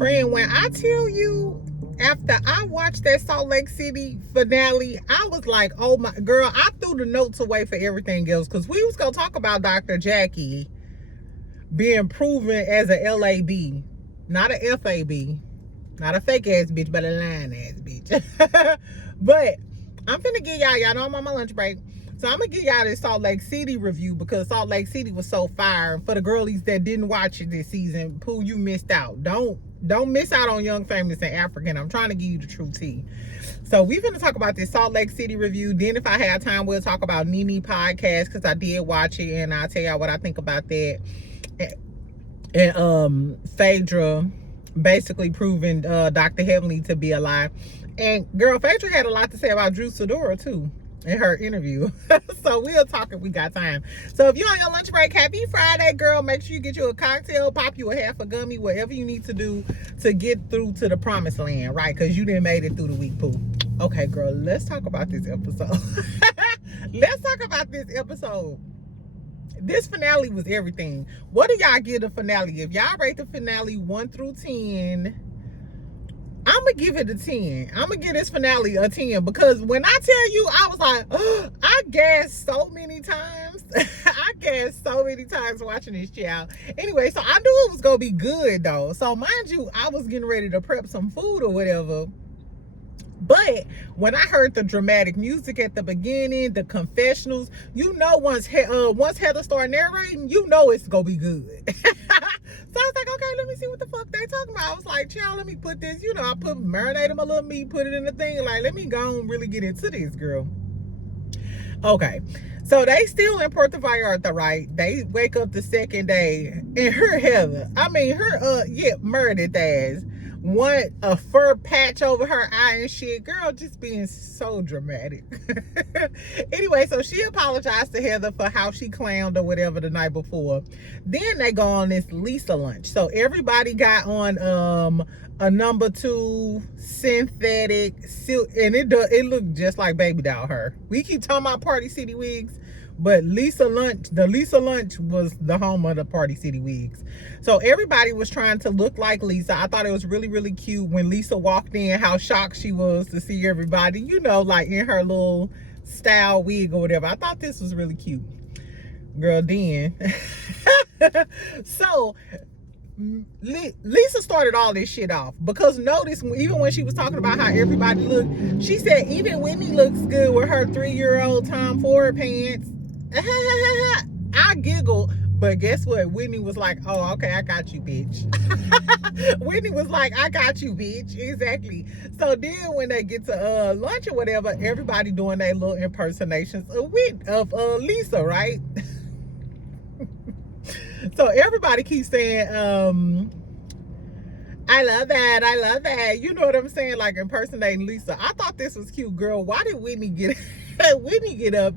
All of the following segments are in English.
Friend, when I tell you, after I watched that Salt Lake City finale, I was like, oh my, girl, I threw the notes away for everything else, because we was going to talk about Dr. Jackie being proven as a LAB, not a FAB, not a fake ass bitch, but a lying ass bitch. But I'm finna give y'all know I'm on my lunch break, so I'm gonna give y'all this Salt Lake City review, because Salt Lake City was so fire. For the girlies that didn't watch it this season, Pooh, you missed out. Don't miss out on Young, Famous, and African. I'm trying to give you the true tea. So we're going to talk about this Salt Lake City review. Then if I have time, we'll talk about Nene podcast, because I did watch it, and I'll tell y'all what I think about that. And Phaedra basically proving Dr. Heavenly to be a lie. And girl, Phaedra had a lot to say about Drew Sidora too in her interview. So we'll talk if we got time. So if you're on your lunch break, happy Friday, girl. Make sure you get you a cocktail, pop you a half a gummy, whatever you need to do to get through to the promised land, right? Because you didn't made it through the week, Pooh. Okay, girl, let's talk about this episode. Let's talk about this episode. This finale was everything. What do y'all give the finale? If y'all rate the finale 1 through 10, I'm going to give it a 10. I'm going to give this finale a 10, because when I tell you, I was like, oh, I gasped so many times. I gasped so many times watching this, child. Anyway, so I knew it was going to be good, though. So mind you, I was getting ready to prep some food or whatever. But when I heard the dramatic music at the beginning, the confessionals, you know, once Heather started narrating, you know it's gonna be good. So I was like, okay, let me see what the fuck they talking about. I was like, child, let me put this, you know, I marinate them a little meat, put it in the thing, like, let me go and really get into this, girl. Okay, so they still in Puerto Vallarta, right? They wake up the second day, and Meredith ass, want a fur patch over her eye and shit. Girl, just being so dramatic. Anyway, so she apologized to Heather for how she clowned or whatever the night before. Then they go on this Lisa lunch. So everybody got on a number 2 synthetic silk, and it looked just like baby doll hair. We keep talking about Party City wigs, but the Lisa lunch was the home of the Party City wigs. So everybody was trying to look like Lisa. I thought it was really, really cute when Lisa walked in, how shocked she was to see everybody, you know, like in her little style wig or whatever. I thought this was really cute. Girl, then. So Lisa started all this shit off, because notice, even when she was talking about how everybody looked, she said even Whitney looks good with her 3-year-old Tom Ford pants. I giggled, but guess what? Whitney was like, oh, okay, I got you, bitch. Whitney was like, I got you, bitch. Exactly. So then when they get to lunch or whatever, everybody doing their little impersonations of Lisa, right? So everybody keeps saying, I love that. You know what I'm saying? Like impersonating Lisa. I thought this was cute, girl. Why did Whitney get up?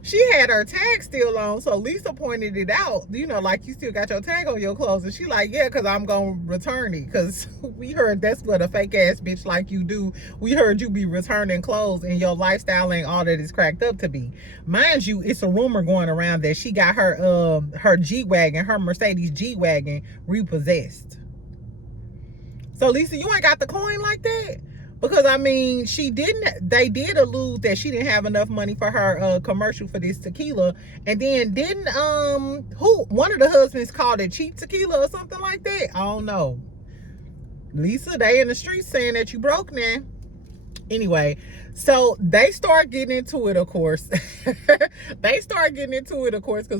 She had her tag still on, so Lisa pointed it out, you know, like, you still got your tag on your clothes. And she like, yeah, because I'm going to return it, because we heard that's what a fake ass bitch like you do. We heard you be returning clothes, and your lifestyle ain't all that it's cracked up to be. Mind you, it's a rumor going around that she got her G-Wagon, her Mercedes G-Wagon repossessed. So Lisa, you ain't got the coin like that? Because I mean, they did allude that she didn't have enough money for her commercial for this tequila. And then one of the husbands called it cheap tequila or something like that? I don't know. Lisa, they in the streets saying that you broke now. Anyway, so they start getting into it, of course. Because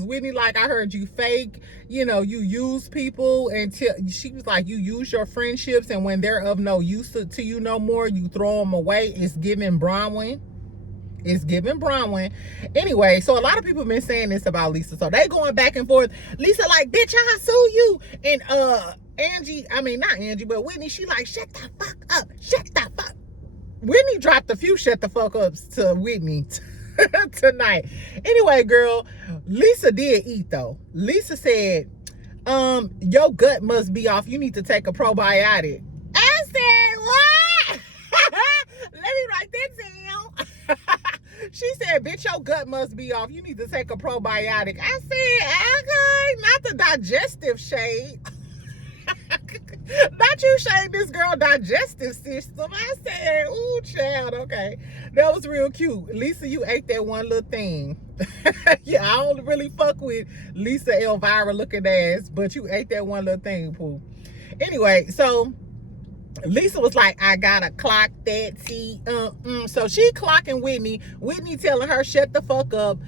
Whitney, like, I heard you fake, you know, you use people until, she was like, you use your friendships, and when they're of no use to you no more, you throw them away. It's giving Bronwyn. Anyway, so a lot of people have been saying this about Lisa. So they going back and forth. Lisa like, bitch, I sue you. And not Angie, but Whitney, she like, shut the fuck up. Whitney dropped a few shut the fuck ups to Whitney tonight. Anyway, girl, Lisa did eat though. Lisa said, your gut must be off. You need to take a probiotic. I said, what? Let me write that down. She said, bitch, your gut must be off. You need to take a probiotic. I said, okay, not the digestive shade. Not you shame this girl digestive system. I said, ooh, child, okay. That was real cute. Lisa, you ate that one little thing. Yeah, I don't really fuck with Lisa Elvira looking ass, but you ate that one little thing, Pooh. Anyway, so Lisa was like, I gotta clock that, see, So she clocking Whitney. Whitney telling her, shut the fuck up.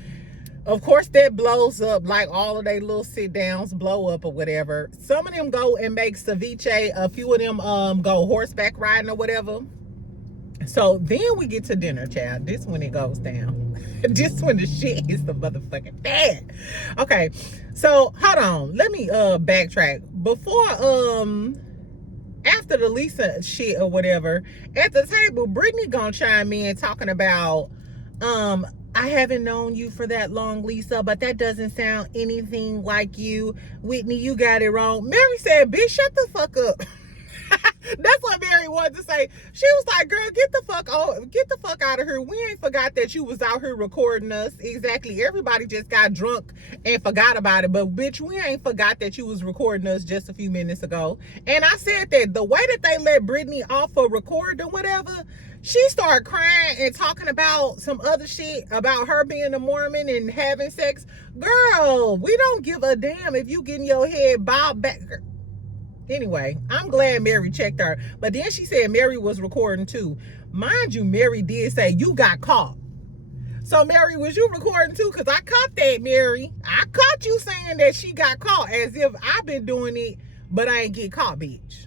Of course, that blows up, like all of their little sit downs blow up or whatever. Some of them go and make ceviche. A few of them go horseback riding or whatever. So then we get to dinner, child. This when it goes down. This when the shit is the motherfucking fan. Okay, so hold on. Let me backtrack. Before after the Lisa shit or whatever, at the table, Brittany gonna chime in talking about I haven't known you for that long, Lisa, but that doesn't sound anything like you. Whitney, you got it wrong. Mary said, bitch, shut the fuck up. That's what Mary wanted to say. She was like, girl, get the fuck out of here. We ain't forgot that you was out here recording us. Exactly. Everybody just got drunk and forgot about it. But bitch, we ain't forgot that you was recording us just a few minutes ago. And I said that the way that they let Brittany off for recording or whatever, she started crying and talking about some other shit about her being a Mormon and having sex. Girl, we don't give a damn if you getting your head bobbed back. Anyway, I'm glad Mary checked her. But then she said Mary was recording too. Mind you, Mary did say you got caught. So Mary, was you recording too? Because I caught that, Mary. I caught you saying that she got caught as if I've been doing it, but I ain't get caught, bitch.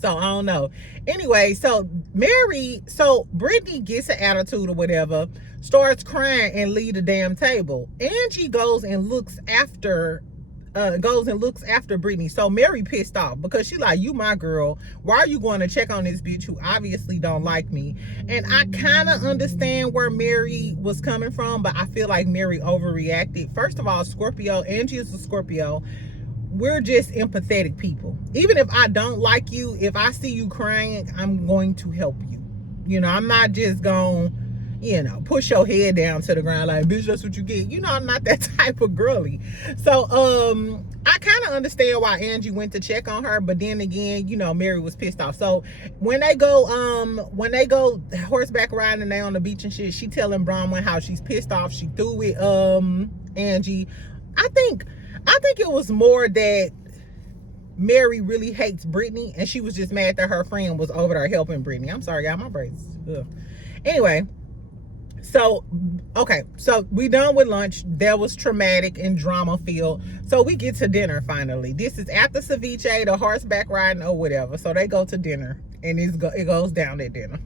So I don't know. Anyway, so Brittany gets an attitude or whatever, starts crying and leave the damn table. Angie goes and looks after Brittany. So Mary pissed off because she like, you my girl. Why are you going to check on this bitch who obviously don't like me? And I kind of understand where Mary was coming from, but I feel like Mary overreacted. First of all, Scorpio, Angie is a Scorpio. We're just empathetic people. Even if I don't like you, if I see you crying, I'm going to help you. You know, I'm not just going, push your head down to the ground like, bitch, that's what you get. You know, I'm not that type of girly. So, I kind of understand why Angie went to check on her, but then again, Mary was pissed off. So when they go horseback riding and they on the beach and shit, she telling Bronwyn how she's pissed off. She threw with Angie. I think it was more that Mary really hates Brittany and she was just mad that her friend was over there helping Brittany. I'm sorry, y'all, my brains. Anyway, so we done with lunch. That was traumatic and drama filled. So we get to dinner finally. This is after ceviche, the horseback riding or whatever. So they go to dinner and it goes down at dinner.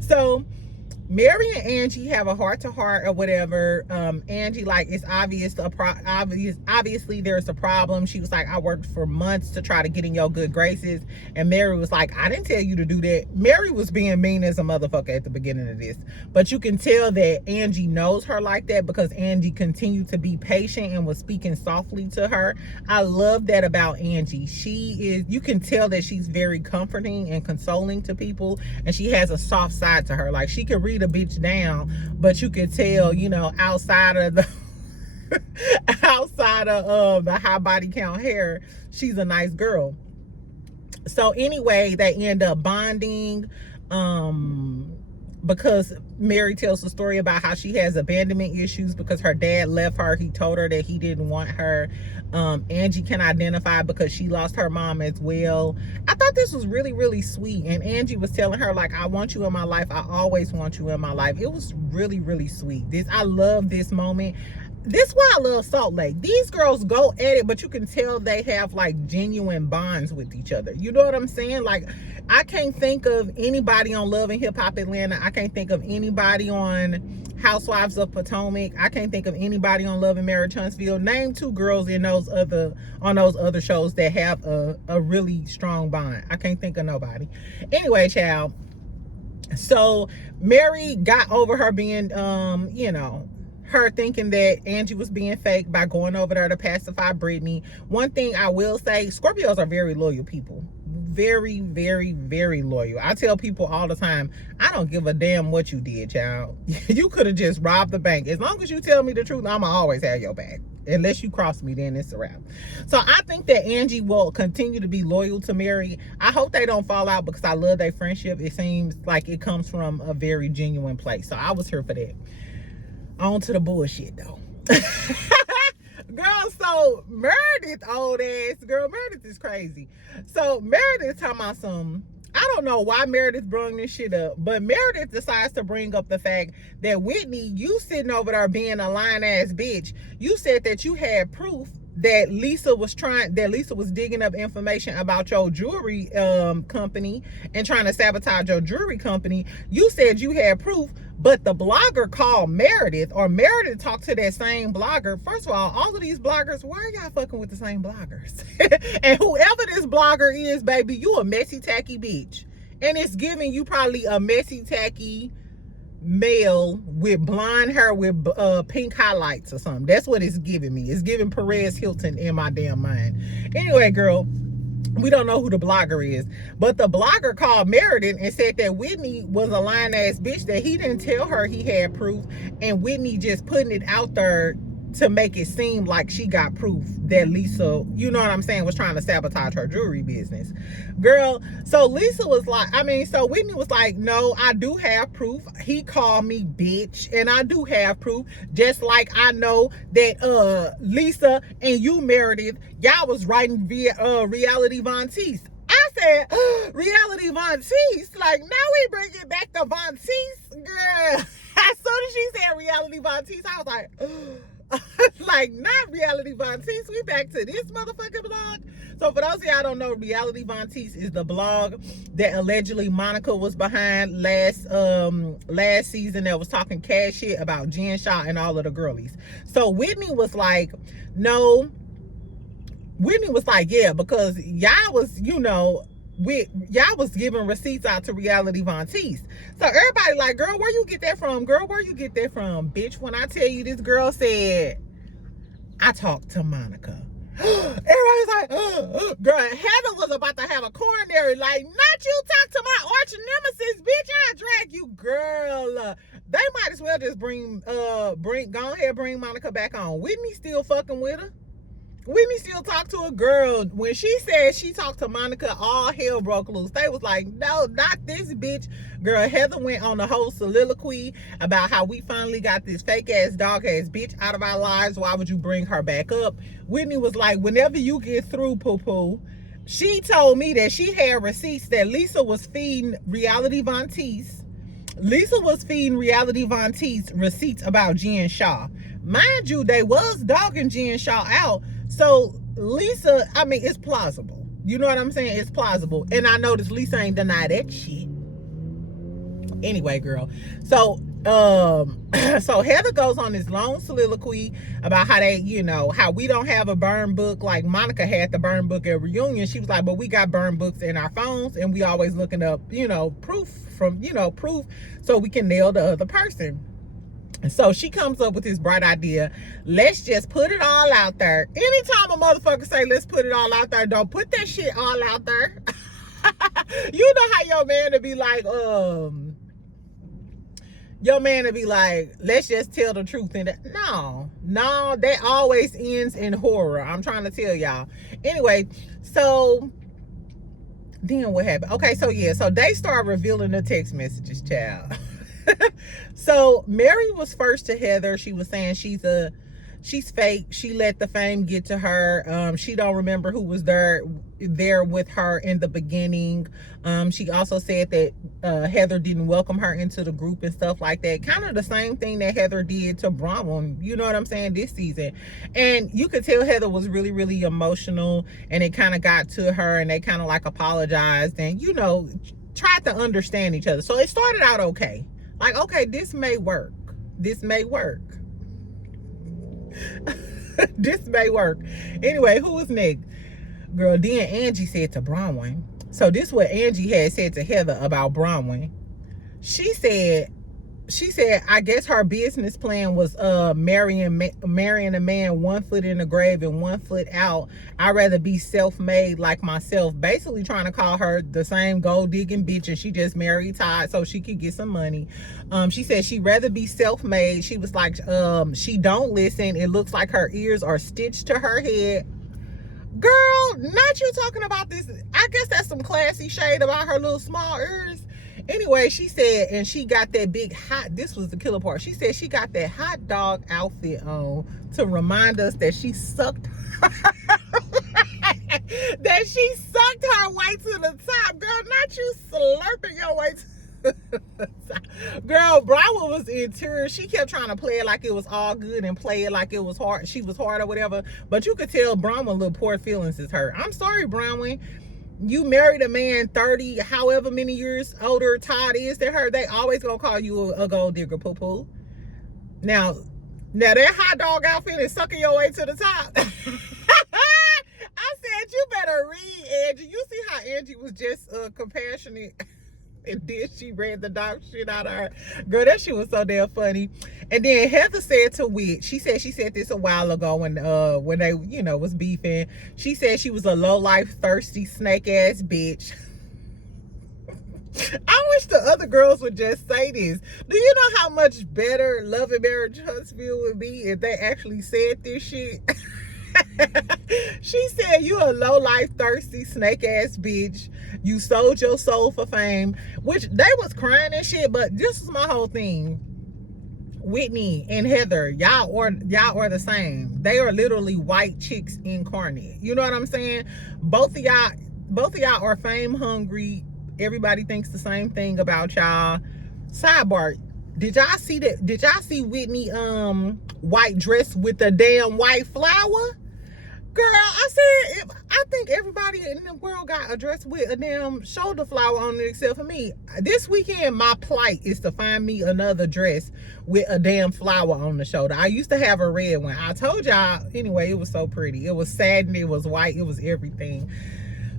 So Mary and Angie have a heart-to-heart or whatever. Angie, like, it's obviously there's a problem. She was like, I worked for months to try to get in your good graces. And Mary was like, I didn't tell you to do that. Mary was being mean as a motherfucker at the beginning of this. But you can tell that Angie knows her like that because Angie continued to be patient and was speaking softly to her. I love that about Angie. You can tell that she's very comforting and consoling to people. And she has a soft side to her. Like, she can read a bitch down, but you can tell, outside of the high body count hair, she's a nice girl. So anyway, they end up bonding because Mary tells the story about how she has abandonment issues because her dad left her. He told her that he didn't want her. Angie can identify because she lost her mom as well. I thought this was really, really sweet. And Angie was telling her, like, I want you in my life. I always want you in my life. It was really, really sweet. I love this moment. This is why I love Salt Lake. These girls go at it, but you can tell they have like genuine bonds with each other. You know what I'm saying? Like, I can't think of anybody on Love and Hip Hop Atlanta. I can't think of anybody on Housewives of Potomac. I can't think of anybody on Love and Marriage Huntsville. Name two girls on those other shows that have a really strong bond. I can't think of nobody. Anyway, child. So Mary got over her being, her thinking that Angie was being fake by going over there to pacify Brittany. One thing I will say, Scorpios are very loyal people. Very, very, very loyal. I tell people all the time, I don't give a damn what you did, child. You could have just robbed the bank. As long as you tell me the truth, I'ma always have your back. Unless you cross me, then it's a wrap. So I think that Angie will continue to be loyal to Mary. I hope they don't fall out because I love their friendship. It seems like it comes from a very genuine place. So I was here for that. On to the bullshit, though. Girl, so Meredith, old ass girl, Meredith is crazy. So Meredith talking about some, I don't know why Meredith brung this shit up, but Meredith decides to bring up the fact that Whitney, you sitting over there being a lying ass bitch. You said that you had proof that Lisa was digging up information about your jewelry company and trying to sabotage your jewelry company. You said you had proof, but the blogger called Meredith, or Meredith talked to that same blogger. First of all of these bloggers, why are y'all fucking with the same bloggers? And whoever this blogger is, baby, you a messy, tacky bitch. And it's giving you probably a messy, tacky male with blonde hair with pink highlights or something. That's what it's giving me. It's giving Perez Hilton in my damn mind. Anyway, girl, we don't know who the blogger is, but the blogger called Meredith and said that Whitney was a lying ass bitch, that he didn't tell her he had proof, and Whitney just putting it out there to make it seem like she got proof that Lisa, you know what I'm saying, was trying to sabotage her jewelry business. Girl, so Lisa was like, so Whitney was like, no, I do have proof. He called me bitch, and I do have proof. Just like I know that Lisa and you, Meredith, y'all was writing via Reality Von Tease. I said, Reality Von Tease? Like, now we bring it back to Von Tease? Girl, as soon as she said Reality Von Tease, I was like, like, not Reality Von Tease. We back to this motherfucking blog. So for those of y'all don't know, Reality Von Tease is the blog that allegedly Monica was behind last season, that was talking cash shit about Jen Shaw and all of the girlies. So Whitney was like, no. Whitney was like, yeah, because y'all was, y'all was giving receipts out to Reality Von Tease. So everybody like, girl, where you get that from? Girl, where you get that from? Bitch, when I tell you this girl said, I talked to Monica. Everybody's like, girl, Heather was about to have a coronary, like, not you talk to my arch nemesis, bitch, I drag you, girl. They might as well just go ahead, bring Monica back on. Whitney still fucking with her. Whitney still talked to a girl. When she said she talked to Monica, all hell broke loose. They was like, no, not this bitch. Girl, Heather went on the whole soliloquy about how we finally got this fake ass dog ass bitch out of our lives. Why would you bring her back up? Whitney was like, whenever you get through, poo-poo. She told me that she had receipts that Lisa was feeding Reality Von Tease. Lisa was feeding Reality Von Tease receipts about Jen Shaw. Mind you, they was dogging Jen Shaw out. So Lisa, it's plausible. You know what I'm saying? It's plausible. And I noticed Lisa ain't denied that shit. Anyway, girl. So so Heather goes on this long soliloquy about how they, how we don't have a burn book. Like Monica had the burn book at reunion. She was like, but we got burn books in our phones and we always looking up, proof so we can nail the other person. And so she comes up with this bright idea. Let's just put it all out there. Anytime a motherfucker say, let's put it all out there, don't put that shit all out there. You know how your man to be like, let's just tell the truth. And no, that always ends in horror. I'm trying to tell y'all. Anyway, so then what happened? Okay, so yeah, so they start revealing the text messages, child. So Mary was first to Heather. She was saying she's fake. She let the fame get to her. She don't remember who was there with her in the beginning. She also said that Heather didn't welcome her into the group and stuff like that. Kind of the same thing that Heather did to Bronwyn, you know what I'm saying, this season. And you could tell Heather was really, really emotional, and it kind of got to her, and they kind of like apologized and, tried to understand each other. So it started out okay. Like, okay, this may work. This may work. This may work. Anyway, who was next? Girl, then Angie said to Bronwyn. So this is what Angie had said to Heather about Bronwyn. She said, she said, I guess her business plan was marrying a man 1 foot in the grave and 1 foot out. I'd rather be self-made like myself. Basically trying to call her the same gold digging bitch, and she just married Todd so she could get some money. She said she'd rather be self-made. She was like, she don't listen. It looks like her ears are stitched to her head. Girl, not you talking about this. I guess that's some classy shade about her little small ears. Anyway, she said, and she got that big hot, this was the killer part. She said she got that hot dog outfit on to remind us that she sucked that she sucked her way to the top. Girl, not you slurping your way to the top. Girl, Broward was in tears. She kept trying to play it like it was all good and play it like it was hard. She was hard or whatever. But you could tell Bronwyn little poor feelings is hurt. I'm sorry, Bronwyn. You married a man 30, however many years older Todd is than her. They always gonna call you a gold digger, poo-poo. Now that hot dog outfit is sucking your way to the top. I said, you better read, Angie. You see how Angie was just compassionate? And then she read the dog shit out of her. Girl, that shit was so damn funny. And then Heather said to Whit, she said this a while ago when they, you know, was beefing. She said she was a low-life, thirsty, snake-ass bitch. I wish the other girls would just say this. Do you know how much better Love and Marriage Huntsville would be if they actually said this shit? She said, you a low-life, thirsty, snake-ass bitch. You sold your soul for fame. Which they was crying and shit, but this is my whole thing. Whitney and Heather, y'all are the same. They are literally white chicks incarnate. You know what I'm saying? Both of y'all are fame hungry. Everybody thinks the same thing about y'all. Sidebar, did y'all see that? Did y'all see Whitney white dress with the damn white flower? Girl, I said, I think everybody in the world got a dress with a damn shoulder flower on it except for me. This weekend, my plight is to find me another dress with a damn flower on the shoulder. I used to have a red one. I told y'all, anyway, it was so pretty. It was satin, it was white, it was everything.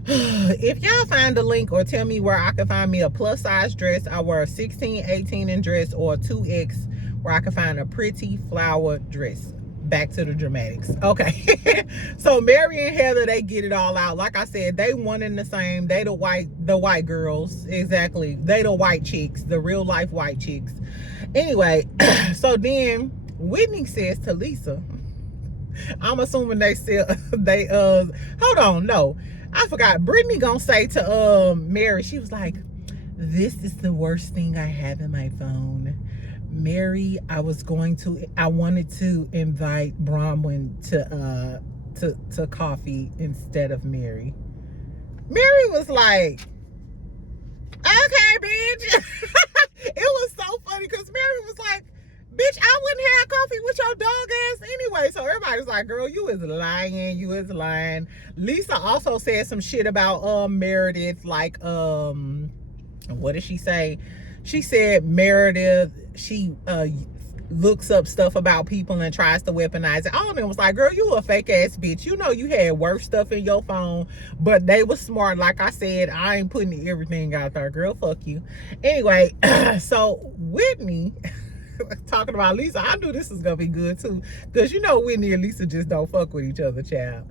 If y'all find a link or tell me where I can find me a plus size dress, I wear a 16, 18 in dress or a 2X where I can find a pretty flower dress. Back to the dramatics. Okay. So Mary and Heather, they get it all out. Like I said, they one and the same. They the white girls. Exactly. They the white chicks, the real life white chicks. Anyway, so then Whitney says to Lisa, I'm assuming hold on, no. I forgot. Brittany gonna say to Mary, she was like, this is the worst thing I have in my phone. Mary, I wanted to invite Bronwyn to coffee instead of Mary. Mary was like, okay, bitch. It was so funny because Mary was like, bitch, I wouldn't have coffee with your dog ass anyway. So everybody was like, girl, you is lying. Lisa also said some shit about Meredith, like what did she say? She said Meredith, she looks up stuff about people and tries to weaponize it. All of them was like, girl, you a fake ass bitch. You know you had worse stuff in your phone, but they was smart. Like I said, I ain't putting everything out there. Girl, fuck you. Anyway, so Whitney, talking about Lisa, I knew this was going to be good too. Because you know Whitney and Lisa just don't fuck with each other, child.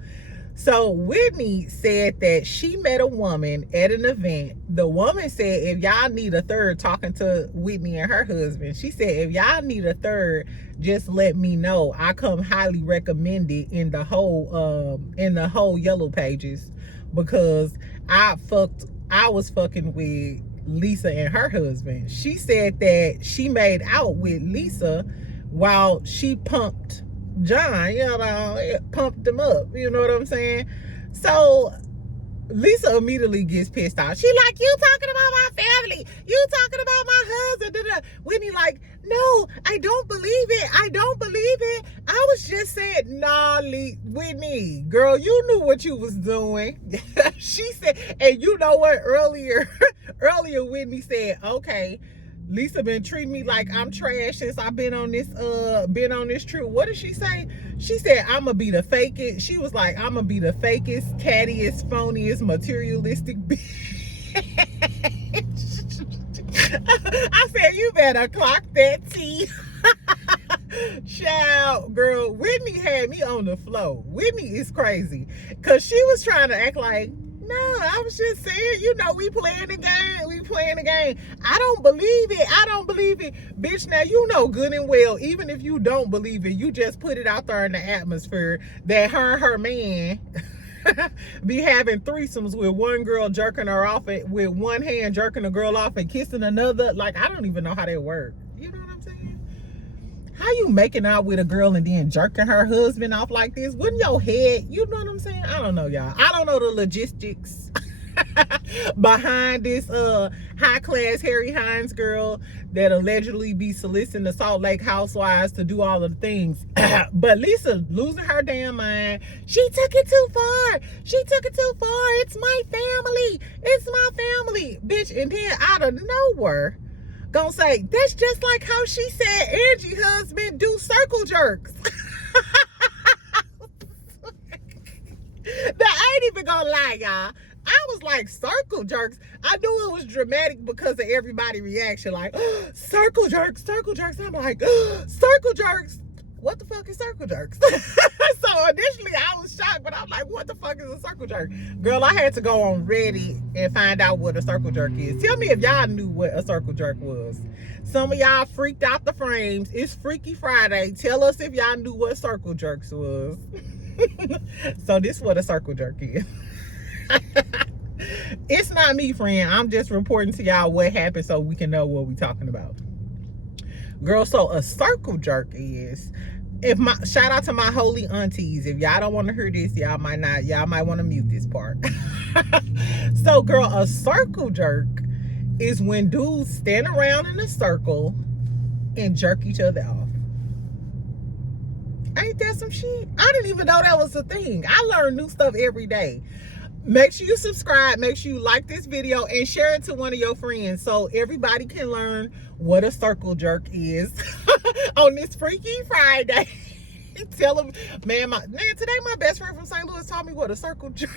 So Whitney said that she met a woman at an event. The woman said, if y'all need a third, talking to Whitney and her husband, she said, if y'all need a third, just let me know. I come highly recommended in the whole yellow pages because I was fucking with Lisa and her husband. She said that she made out with Lisa while she pumped John, you know, it pumped him up, you know what I'm saying? So Lisa immediately gets pissed off. She like, you talking about my family, you talking about my husband. Whitney like, no, I don't believe it, I was just saying, nah, Whitney, girl, you knew what you was doing. She said, and you know what, earlier Whitney said, okay, Lisa been treating me like I'm trash since I've been on this trip. What did she say? She said, I'ma be the fakest. She was like, I'ma be the fakest, cattiest, phoniest, materialistic bitch. I said, you better clock that tea. Child, girl, Whitney had me on the floor. Whitney is crazy. Because she was trying to act like, no, I was just saying, we playing the game. We playing the game. I don't believe it. I don't believe it. Bitch, now you know good and well, even if you don't believe it, you just put it out there in the atmosphere that her and her man be having threesomes with one girl jerking her off with one hand jerking the girl off and kissing another. Like, I don't even know how that works. You know what I'm saying? How you making out with a girl and then jerking her husband off like this? Wouldn't your head, you know what I'm saying? I don't know, y'all. I don't know the logistics behind this high class Harry Hines girl that allegedly be soliciting the Salt Lake Housewives to do all of the things. But Lisa losing her damn mind. She took it too far. She took it too far. It's my family. It's my family. Bitch, and then out of nowhere, gonna say, that's just like how she said Angie husband do circle jerks. Now, I ain't even gonna lie, y'all. I was like, circle jerks. I knew it was dramatic because of everybody's reaction. Like, circle jerks, circle jerks. I'm like, circle jerks. What the fuck is circle jerks? So initially I was shocked, but I'm like, what the fuck is a circle jerk? Girl, I had to go on Reddit and find out what a circle jerk is. Tell me if y'all knew what a circle jerk was. Some of y'all freaked out the frames. It's Freaky Friday. Tell us if y'all knew what circle jerks was. So this is what a circle jerk is. It's not me, friend. I'm just reporting to y'all what happened so we can know what we're talking about. Girl, so a circle jerk is, shout out to my holy aunties. If y'all don't want to hear this, y'all might want to mute this part. So girl, a circle jerk is when dudes stand around in a circle and jerk each other off. Ain't that some shit? I didn't even know that was a thing. I learn new stuff every day. Make sure you subscribe, make sure you like this video and share it to one of your friends so everybody can learn what a circle jerk is on this Freaky Friday. Tell them, man, today my best friend from St. Louis taught me what a circle jerk.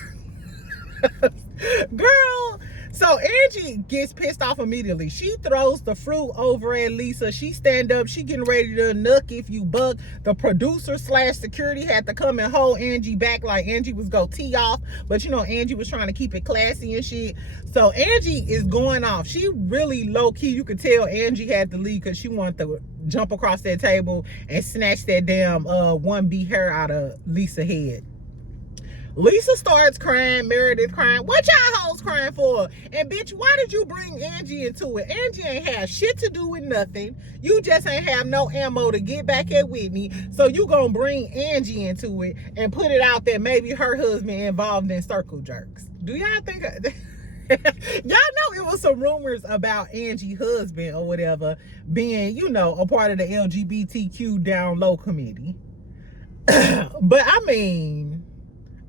Girl, so Angie gets pissed off immediately. She throws the fruit over at Lisa. She stand up. She getting ready to nuck if you buck. The producer / security had to come and hold Angie back like Angie was go tee off. But Angie was trying to keep it classy and shit. So Angie is going off. She really low key. You could tell Angie had to leave because she wanted to jump across that table and snatch that damn 1B hair out of Lisa's head. Lisa starts crying, Meredith crying. What y'all hoes crying for? And bitch, why did you bring Angie into it? Angie ain't have shit to do with nothing. You just ain't have no ammo to get back at Whitney. So you gonna bring Angie into it and put it out that maybe her husband involved in circle jerks. Do y'all think y'all know it was some rumors about Angie's husband or whatever being, a part of the LGBTQ down low committee. But I mean,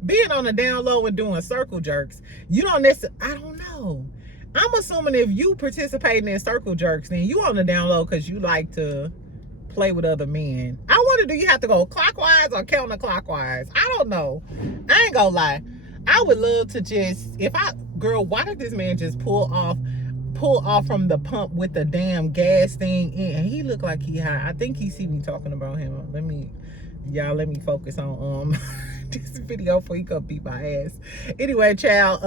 being on the down low and doing circle jerks, you don't necessarily, I don't know. I'm assuming if you participating in circle jerks, then you on the down low because you like to play with other men. I wonder, do you have to go clockwise or counterclockwise? I don't know. I ain't gonna lie. I would love to just, girl, why did this man just pull off from the pump with the damn gas thing in? And he looked like he high. I think he see me talking about him. Let me focus on this video before he come beat my ass. Anyway, child,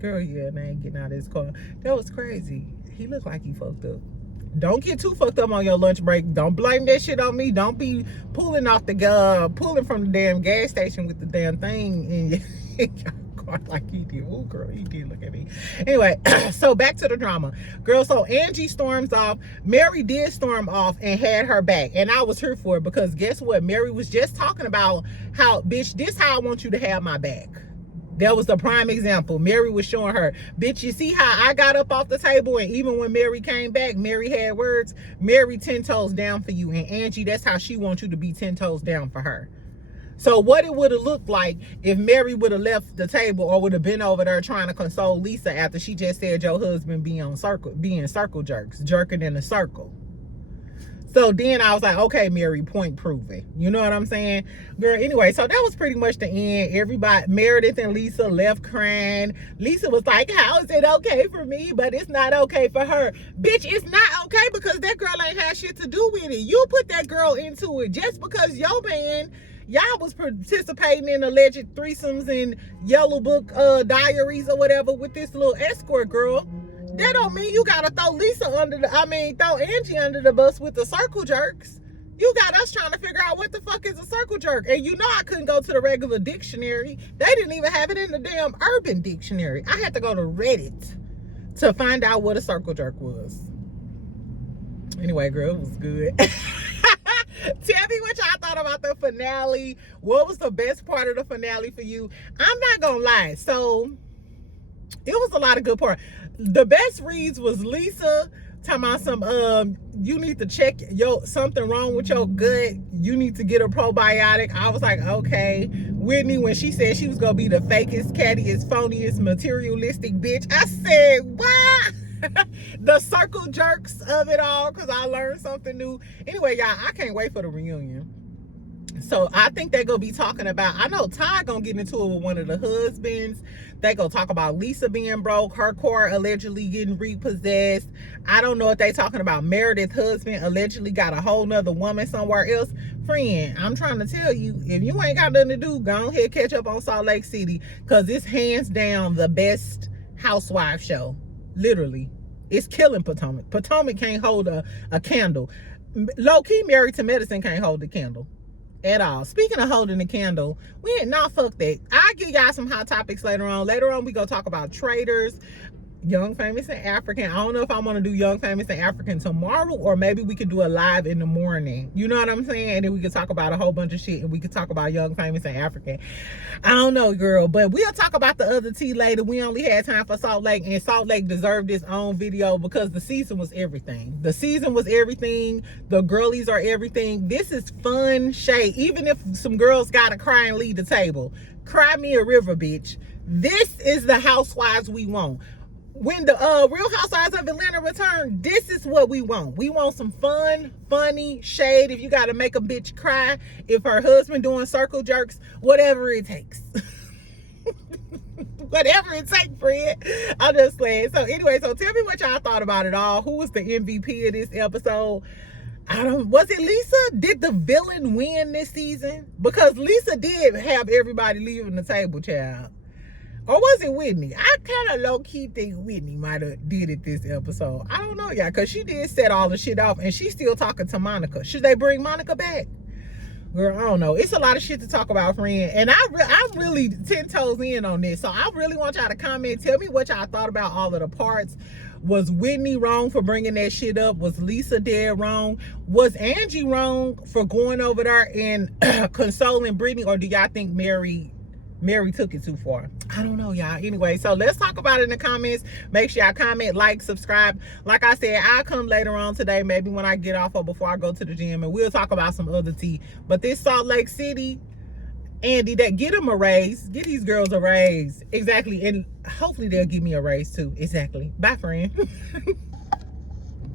girl, yeah, I ain't getting out of his car. That was crazy. He looked like he fucked up. Don't get too fucked up on your lunch break. Don't blame that shit on me. Don't be pulling from the damn gas station with the damn thing in your car like he did. Oh, girl, he did look at me. Anyway, so back to the drama. Girl, so Angie storms off. Mary did storm off and had her back. And I was here for it because guess what? Mary was just talking about how, bitch, this how I want you to have my back. That was the prime example. Mary was showing her, bitch, you see how I got up off the table and even when Mary came back, Mary had words. Mary 10 toes down for you. And Angie, that's how she wants you to be 10 toes down for her. So what it would have looked like if Mary would have left the table or would have been over there trying to console Lisa after she just said your husband being circle jerks, jerking in a circle. So then I was like, okay, Mary, point proven. You know what I'm saying? Girl, anyway, so that was pretty much the end. Everybody, Meredith and Lisa left crying. Lisa was like, how is it okay for me, but it's not okay for her? Bitch, it's not okay because that girl ain't had shit to do with it. You put that girl into it just because your man, y'all was participating in alleged threesomes and yellow book diaries or whatever with this little escort girl. That don't mean you gotta throw throw Angie under the bus with the circle jerks. You got us trying to figure out what the fuck is a circle jerk. And you know I couldn't go to the regular dictionary. They didn't even have it in the damn urban dictionary. I had to go to Reddit to find out what a circle jerk was. Anyway, girl, it was good. Tell me what y'all thought about the finale. What was the best part of the finale for you? I'm not gonna lie. So it was a lot of good part. The best reads was Lisa talking about some you need to check something wrong with your gut. You need to get a probiotic. I was like, okay. Whitney, when she said she was gonna be the fakest, cattiest, phoniest, materialistic bitch, I said, what? The circle jerks of it all, because I learned something new. Anyway, y'all, I can't wait for the reunion. So I think they're gonna be talking about, I know Ty gonna get into it with one of the husbands. They gonna talk about Lisa being broke, her car allegedly getting repossessed. I don't know if they talking about Meredith's husband allegedly got a whole nother woman somewhere else. Friend, I'm trying to tell you, if you ain't got nothing to do, go ahead, catch up on Salt Lake City, because it's hands down the best Housewives show. Literally. It's killing Potomac. Potomac can't hold a candle. Low-key, Married to Medicine can't hold the candle at all. Speaking of holding the candle, we ain't not fuck that. I'll give y'all some hot topics later on. Later on, we gonna talk about traders, Young, Famous, and African. I don't know if I want to do Young, Famous, and African tomorrow, or maybe we could do a live in the morning. You know what I'm saying? And then we could talk about a whole bunch of shit, and we could talk about Young, Famous, and African. I don't know, girl, but we'll talk about the other tea later. We only had time for Salt Lake, and Salt Lake deserved its own video because the season was everything. The season was everything. The girlies are everything. This is fun shade. Even if some girls gotta cry and leave the table, cry me a river, bitch. This is the Housewives we want. When the Real Housewives of Atlanta return, this is what we want. We want some fun, funny shade. If you got to make a bitch cry, if her husband doing circle jerks, whatever it takes. Whatever it takes, friend. I'm just saying. So anyway, so tell me what y'all thought about it all. Who was the MVP of this episode? Was it Lisa? Did the villain win this season? Because Lisa did have everybody leaving the table, child. Or was it Whitney? I kind of low-key think Whitney might have did it this episode. I don't know, y'all, because she did set all the shit off, and she's still talking to Monica. Should they bring Monica back? Girl, I don't know. It's a lot of shit to talk about, friend. And I'm really 10 toes in on this. So I really want y'all to comment. Tell me what y'all thought about all of the parts. Was Whitney wrong for bringing that shit up? Was Lisa dead wrong? Was Angie wrong for going over there and consoling Brittany? Or do y'all think Mary took it too far? I don't know, y'all. Anyway, so let's talk about it in the comments. Make sure y'all comment, like, subscribe. Like I said, I'll come later on today, maybe when I get off or before I go to the gym, and we'll talk about some other tea. But this Salt Lake City, Andy, that get them a raise. Get these girls a raise. Exactly. And hopefully they'll give me a raise too. Exactly. Bye, friend.